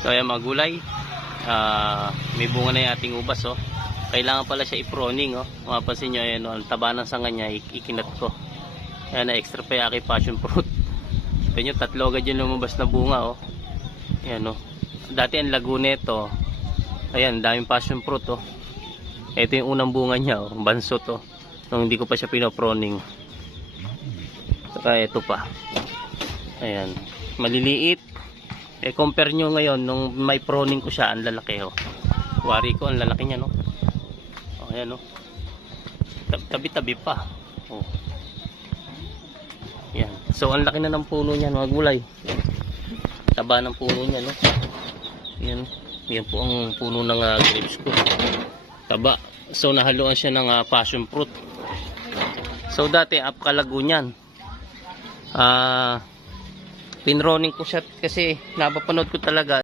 So ayan mga gulay, may bunga na yung ating ubas oh. Kailangan pala siya i-proning oh. Mapapansin nyo ayan oh, ang taba ng sanga niya ikinat ko. Ayan na extra pa yung aking passion fruit. Kita nyo, 3 agad yung lumabas na bunga oh. Ayan oh. Dati ang lago nito. Ayan, daming passion fruit oh. Ito yung unang bunga niya oh, bansot oh. Nung hindi ko pa siya pinoproning. Saka ito pa. Ayan, maliliit. Eh compare nyo ngayon nung may proning ko siya, ang lalaki oh. Wari ko, ang lalaki niya no. Oh, ayan oh. Tabi-tabi pa. Oh. Yan. So ang laki na ng puno niya mga gulay. Taba ng puno niya no. Yan. Yan po ang puno ng grapes ko. Taba. So nahaluan siya ng passion fruit. So dati apkalago niyan. Pinroning ko siya kasi napapanood ko talaga